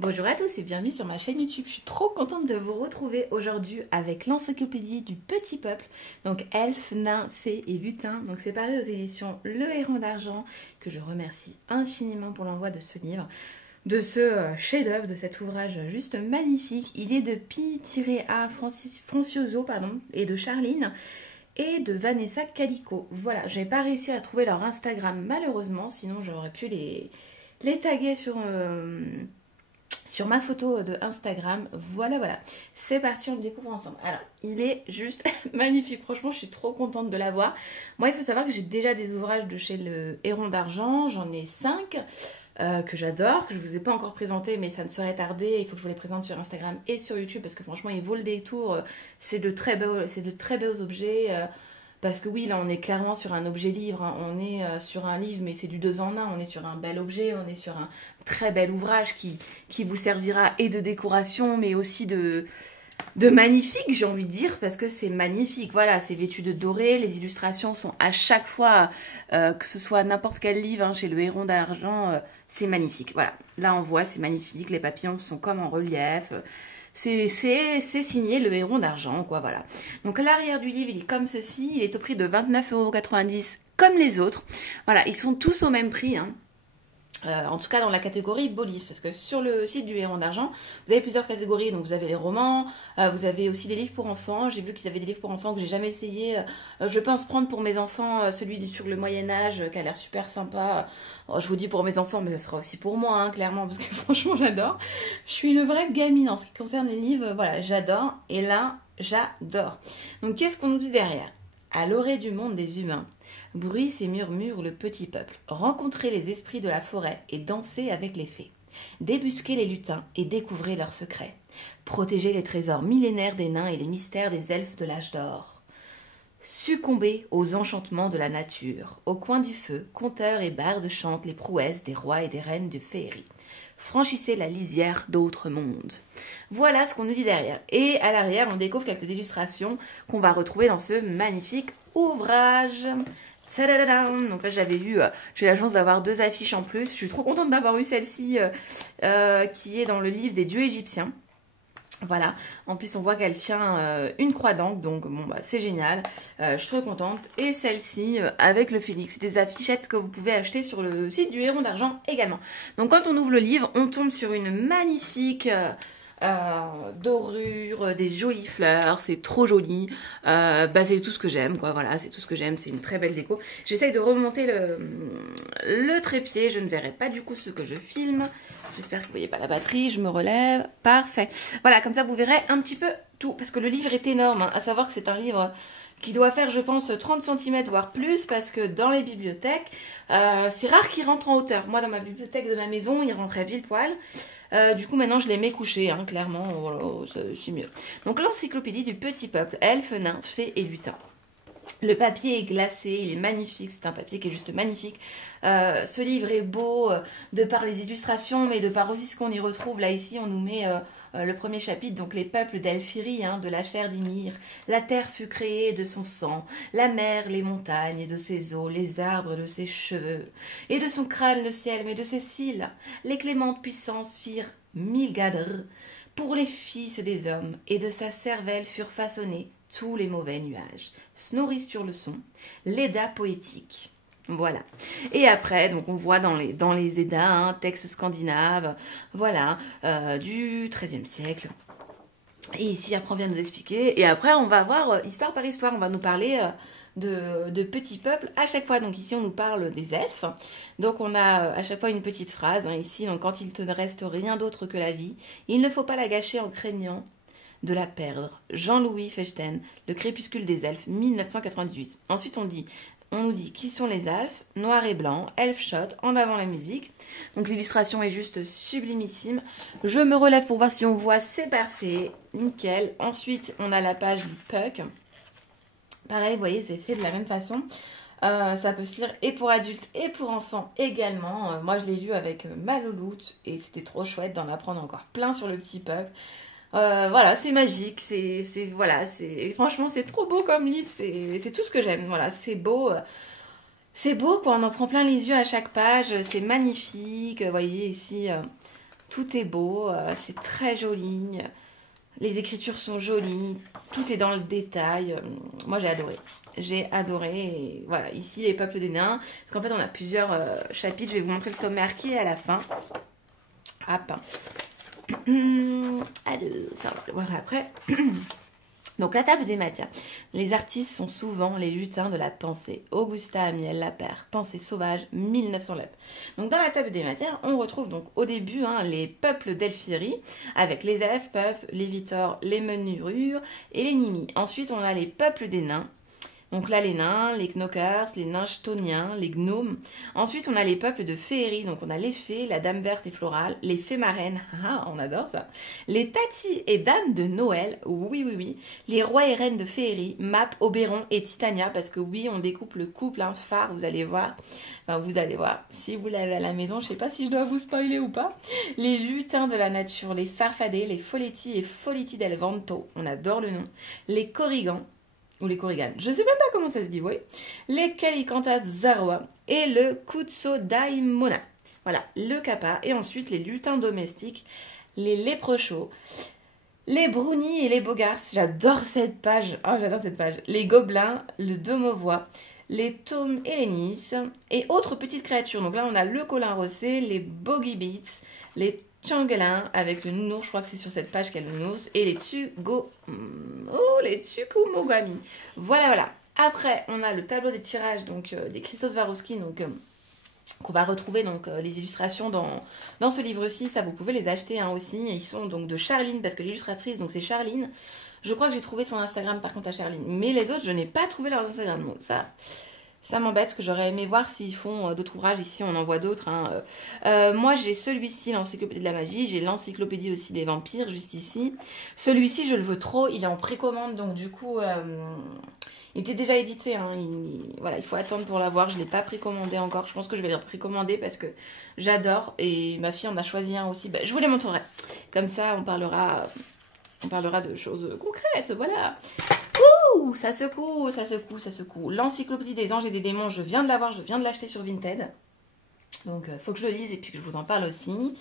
Bonjour à tous et bienvenue sur ma chaîne YouTube. Je suis trop contente de vous retrouver aujourd'hui avec l'encyclopédie du petit peuple. Donc elfes, nains, fées et lutins. Donc c'est paru aux éditions Le Héron d'Argent, que je remercie infiniment pour l'envoi de ce livre, de ce chef-d'œuvre, de cet ouvrage juste magnifique. Il est de Pi-A Francioso et de Charline et de Vanessa Calico. Voilà, je n'ai pas réussi à trouver leur Instagram malheureusement, sinon j'aurais pu les taguer sur ma photo de Instagram. Voilà. C'est parti, on le découvre ensemble. Alors, il est juste magnifique. Franchement, je suis trop contente de l'avoir. Moi, il faut savoir que j'ai déjà des ouvrages de chez le Héron d'Argent. J'en ai 5 que j'adore, que je ne vous ai pas encore présenté, mais ça ne saurait tarder. Il faut que je vous les présente sur Instagram et sur YouTube parce que franchement, ils vaut le détour. C'est de très beaux objets. Parce que oui, là, on est clairement sur un objet livre, hein. On est sur un livre, mais c'est du 2 en 1. On est sur un bel objet, on est sur un très bel ouvrage qui vous servira et de décoration, mais aussi de magnifique, j'ai envie de dire, parce que c'est magnifique. Voilà, c'est vêtu de doré, les illustrations sont à chaque fois, que ce soit n'importe quel livre, hein, chez le Héron d'Argent, c'est magnifique. Voilà, là on voit, c'est magnifique, les papillons sont comme en relief. C'est signé le Héron d'Argent, quoi, voilà. Donc l'arrière du livre, il est comme ceci. Il est au prix de 29,90 € comme les autres. Voilà, ils sont tous au même prix, hein. En tout cas dans la catégorie beau livre, parce que sur le site du Héron d'Argent, vous avez plusieurs catégories. Donc vous avez les romans, vous avez aussi des livres pour enfants. J'ai vu qu'ils avaient des livres pour enfants que j'ai jamais essayé. Je pense prendre pour mes enfants celui sur le Moyen-Âge qui a l'air super sympa. Je vous dis pour mes enfants, mais ça sera aussi pour moi, hein, clairement, parce que franchement j'adore. Je suis une vraie gamine en ce qui concerne les livres. Voilà, j'adore. Et là, j'adore. Donc qu'est-ce qu'on nous dit derrière? À l'orée du monde des humains, bruisse et murmure le petit peuple. Rencontrez les esprits de la forêt et dansez avec les fées. Débusquez les lutins et découvrez leurs secrets. Protégez les trésors millénaires des nains et les mystères des elfes de l'âge d'or. Succombez aux enchantements de la nature. Au coin du feu, conteurs et bardes chantent les prouesses des rois et des reines de féerie. Franchissez la lisière d'autres mondes. Voilà ce qu'on nous dit derrière. Et à l'arrière, on découvre quelques illustrations qu'on va retrouver dans ce magnifique ouvrage. Tadadadam. Donc là, j'ai la chance d'avoir 2 affiches en plus. Je suis trop contente d'avoir eu celle-ci qui est dans le livre des dieux égyptiens. Voilà, en plus on voit qu'elle tient une croix d'encre, donc bon bah c'est génial, je suis trop contente. Et celle-ci avec le phénix, des affichettes que vous pouvez acheter sur le site du Héron d'Argent également. Donc quand on ouvre le livre, on tombe sur une magnifique dorure, des jolies fleurs, c'est trop joli. C'est tout ce que j'aime, quoi, voilà, c'est tout ce que j'aime, c'est une très belle déco. J'essaye de remonter le trépied, je ne verrai pas du coup ce que je filme. J'espère que vous ne voyez pas la batterie, je me relève, parfait. Voilà, comme ça vous verrez un petit peu tout, parce que le livre est énorme, hein, à savoir que c'est un livre qui doit faire, je pense, 30 cm, voire plus, parce que dans les bibliothèques, c'est rare qu'il rentre en hauteur. Moi, dans ma bibliothèque de ma maison, il rentrait pile poil. Du coup, maintenant, je les mets couchés, hein, clairement, voilà, c'est mieux. Donc, l'encyclopédie du petit peuple, elfes, nains, fées et lutins. Le papier est glacé, il est magnifique, c'est un papier qui est juste magnifique. Ce livre est beau de par les illustrations, mais de par aussi ce qu'on y retrouve. Là, ici, on nous met le premier chapitre, donc les peuples d'Elphyrie, hein, de la chair d'Ymir. La terre fut créée de son sang, la mer, les montagnes, de ses eaux, les arbres de ses cheveux, et de son crâne le ciel, mais de ses cils. Les clémentes puissances firent Milgadr pour les fils des hommes, et de sa cervelle furent façonnés tous les mauvais nuages. Snorri sur le son, l'Edda poétique. Voilà. Et après, donc on voit dans les Eddas, hein, textes scandinaves, voilà, du XIIIe siècle. Et ici, après, on vient nous expliquer. Et après, on va voir histoire par histoire. On va nous parler de petits peuples à chaque fois. Donc ici, on nous parle des elfes. Donc on a à chaque fois une petite phrase, hein, ici. Donc quand il te ne reste rien d'autre que la vie, il ne faut pas la gâcher en craignant de la perdre. Jean-Louis Fechten, Le crépuscule des elfes, 1998. Ensuite, on nous dit qui sont les elfes, noir et blanc, elf shot, en avant la musique. Donc l'illustration est juste sublimissime. Je me relève pour voir si on voit, c'est parfait, nickel. Ensuite, on a la page du Puck. Pareil, vous voyez, c'est fait de la même façon. Ça peut se lire et pour adultes et pour enfants également. Moi, je l'ai lu avec ma louloute et c'était trop chouette d'en apprendre encore plein sur le petit peuple. Voilà, c'est magique, voilà, franchement c'est trop beau comme livre, c'est tout ce que j'aime. Voilà, c'est beau quoi, on en prend plein les yeux à chaque page, c'est magnifique. Vous voyez ici Tout est beau, c'est très joli. Les écritures sont jolies, tout est dans le détail. Moi, j'ai adoré. J'ai adoré. Et voilà, ici, les peuples des nains. Parce qu'en fait, on a plusieurs chapitres. Je vais vous montrer le sommaire qui est à la fin. Hop. Alors, ça, on va le voir après. Donc, la table des matières. Les artistes sont souvent les lutins de la pensée. Augusta Amiel Lapère, Pensée sauvage, 1900 lep. Donc, dans la table des matières, on retrouve donc au début les peuples d'Elfiri, avec les elfes, peuples, les vitors, les menurures et les nimis. Ensuite, on a les peuples des nains. Donc là, les nains, les knokers, les nains chtoniens, les gnomes. Ensuite, on a les peuples de féerie. Donc on a les fées, la dame verte et florale, les fées marraines, on adore ça. Les tatis et dames de Noël, oui, oui, oui. Les rois et reines de féerie, Map, Oberon et Titania, parce que oui, on découpe le couple phare, vous allez voir. Enfin, vous allez voir. Si vous l'avez à la maison, je sais pas si je dois vous spoiler ou pas. Les lutins de la nature, les farfadets, les foletti et foletti del vento, on adore le nom. Les corrigans. Ou les korrigan, je sais même pas comment ça se dit, oui. Les Kalikanta Zarwa et le Kutso Daimona. Voilà, le kappa. Et ensuite, les lutins domestiques, les léprochaux, les brownies et les bogarts. J'adore cette page. Oh, j'adore cette page. Les gobelins, le domovois, les tomes et les nis et autres petites créatures. Donc là, on a le colin rossé, les boggy beats, les Changelin avec le nounours, je crois que c'est sur cette page qu'il y a le nounours, et les les Tsukumogami. Voilà, voilà. Après, on a le tableau des tirages, donc des Christos Swarovski, donc qu'on va retrouver donc les illustrations dans ce livre-ci. Ça, vous pouvez les acheter aussi. Ils sont donc de Charline, parce que l'illustratrice, donc c'est Charline. Je crois que j'ai trouvé son Instagram par contre à Charline, mais les autres, je n'ai pas trouvé leur Instagram. Donc ça m'embête parce que j'aurais aimé voir s'ils font d'autres ouvrages. Ici, on en voit d'autres. Moi, j'ai celui-ci, l'encyclopédie de la magie. J'ai l'encyclopédie aussi des vampires, juste ici. Celui-ci, je le veux trop. Il est en précommande, donc du coup, il était déjà édité. Voilà, il faut attendre pour l'avoir. Je ne l'ai pas précommandé encore. Je pense que je vais le précommander parce que j'adore. Et ma fille en a choisi un aussi. Je vous les montrerai. Comme ça, on parlera de choses concrètes. Voilà. Ouh, ça secoue, ça secoue, ça secoue. L'encyclopédie des anges et des démons, je viens de l'avoir, je viens de l'acheter sur Vinted. Donc, il faut que je le lise et puis que je vous en parle aussi.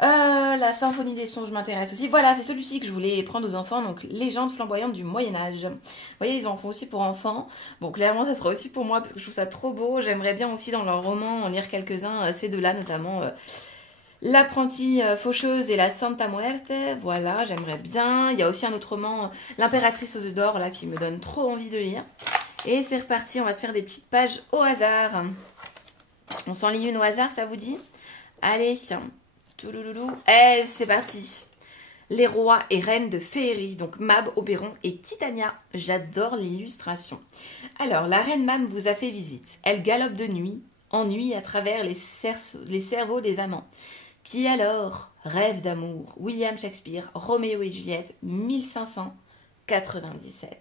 La symphonie des sons, je m'intéresse aussi. Voilà, c'est celui-ci que je voulais prendre aux enfants. Donc, Légende flamboyante du Moyen-Âge. Vous voyez, ils en font aussi pour enfants. Bon, clairement, ça sera aussi pour moi parce que je trouve ça trop beau. J'aimerais bien aussi dans leurs romans en lire quelques-uns. Ces deux-là, notamment... L'apprentie faucheuse et la Santa Muerte, voilà, j'aimerais bien. Il y a aussi un autre roman, L'impératrice aux œufs d'or, là, qui me donne trop envie de lire. Et c'est reparti, on va se faire des petites pages au hasard. On s'en lit une au hasard, ça vous dit? Allez, et c'est parti. Les rois et reines de féerie, donc Mab, Oberon et Titania. J'adore l'illustration. Alors, la reine Mab vous a fait visite. Elle galope de nuit, en nuit à travers les cerveaux des amants. Qui alors rêve d'amour? William Shakespeare, Roméo et Juliette, 1597.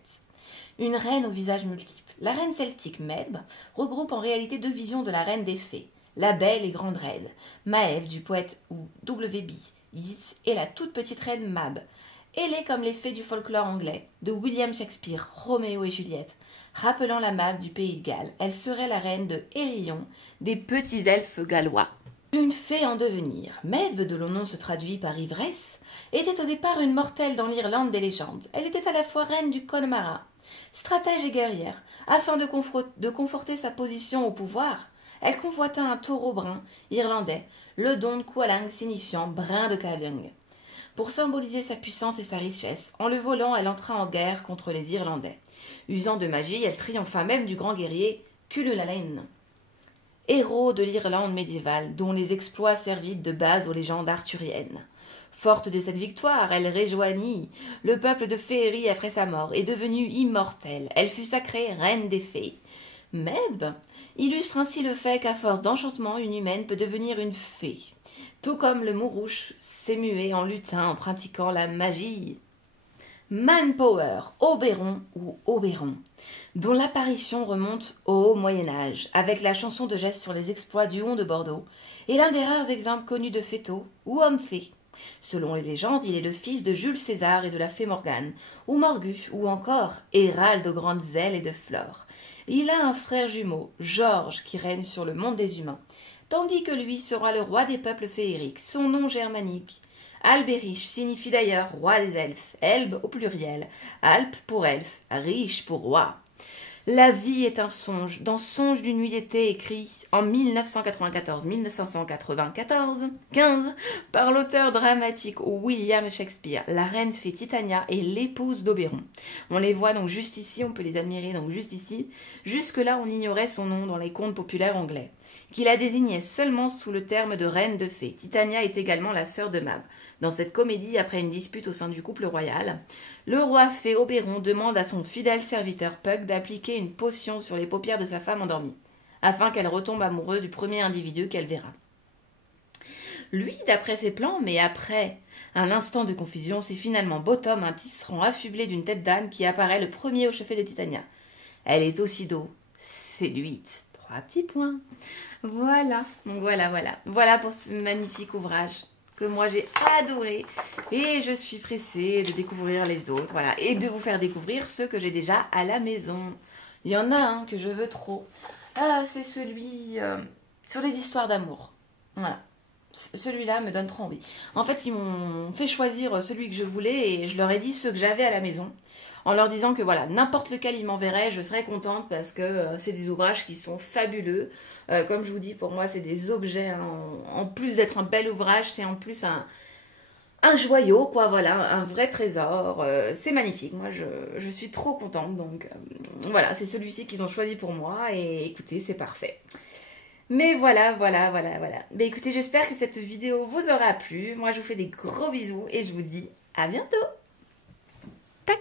Une reine au visage multiple. La reine celtique Medb regroupe en réalité deux visions de la reine des fées. La belle et grande reine, Maeve du poète W.B. Yeats et la toute petite reine Mab. Elle est comme les fées du folklore anglais, de William Shakespeare, Roméo et Juliette. Rappelant la Mab du pays de Galles, elle serait la reine de Hélion, des petits elfes gallois. Une fée en devenir, Medb, de long nom se traduit par ivresse, était au départ une mortelle dans l'Irlande des légendes. Elle était à la fois reine du Connemara, stratège et guerrière. Afin de conforter sa position au pouvoir, elle convoita un taureau brun irlandais, le don Qualang signifiant brin de Calung. Pour symboliser sa puissance et sa richesse, en le volant, elle entra en guerre contre les Irlandais. Usant de magie, elle triompha même du grand guerrier Cuchulainn, héros de l'Irlande médiévale, dont les exploits servirent de base aux légendes arthuriennes. Forte de cette victoire, elle rejoignit le peuple de Féerie après sa mort et devenue immortelle. Elle fut sacrée reine des fées. Medb illustre ainsi le fait qu'à force d'enchantement, une humaine peut devenir une fée, tout comme le Mourouche s'est mué en lutin en pratiquant la magie. Manpower, Oberon ou Oberon, dont l'apparition remonte au haut Moyen-Âge, avec la chanson de geste sur les exploits du Huon de Bordeaux, est l'un des rares exemples connus de Féto ou homme-fée. Selon les légendes, il est le fils de Jules César et de la fée Morgane, ou Morgus, ou encore Hérald aux grandes ailes et de Flore. Il a un frère jumeau, Georges, qui règne sur le monde des humains, tandis que lui sera le roi des peuples féeriques. Son nom germanique, Albéric, signifie d'ailleurs roi des elfes, Elbe au pluriel, Alpe pour elfe, riche pour roi. La vie est un songe, dans Songe d'une nuit d'été, écrit en 1994-15 par l'auteur dramatique William Shakespeare. La reine fée Titania est l'épouse d'Oberon. On les voit donc juste ici, on peut les admirer donc juste ici. Jusque-là, on ignorait son nom dans les contes populaires anglais, qui la désignait seulement sous le terme de reine de fées. Titania est également la sœur de Mab. Dans cette comédie, après une dispute au sein du couple royal, le roi fée Oberon demande à son fidèle serviteur Puck d'appliquer une potion sur les paupières de sa femme endormie, afin qu'elle retombe amoureuse du premier individu qu'elle verra. Lui, d'après ses plans, mais après un instant de confusion, c'est finalement Bottom, un tisserand affublé d'une tête d'âne, qui apparaît le premier au chevet de Titania. Elle est aussitôt séduite. 3 petits points. Voilà, donc voilà pour ce magnifique ouvrage que moi j'ai adoré et je suis pressée de découvrir les autres, voilà, et de vous faire découvrir ceux que j'ai déjà à la maison. Il y en a un que je veux trop, c'est celui sur les histoires d'amour, voilà. Celui-là me donne trop envie. En fait, ils m'ont fait choisir celui que je voulais et je leur ai dit ceux que j'avais à la maison, en leur disant que voilà, n'importe lequel ils m'enverraient, je serais contente parce que c'est des ouvrages qui sont fabuleux. Comme je vous dis, pour moi, c'est des objets, hein, en plus d'être un bel ouvrage, c'est en plus un joyau, quoi, voilà, un vrai trésor. C'est magnifique, moi, je suis trop contente. Donc, voilà, c'est celui-ci qu'ils ont choisi pour moi et écoutez, c'est parfait. Mais voilà. Mais écoutez, j'espère que cette vidéo vous aura plu. Moi, je vous fais des gros bisous et je vous dis à bientôt. Tac!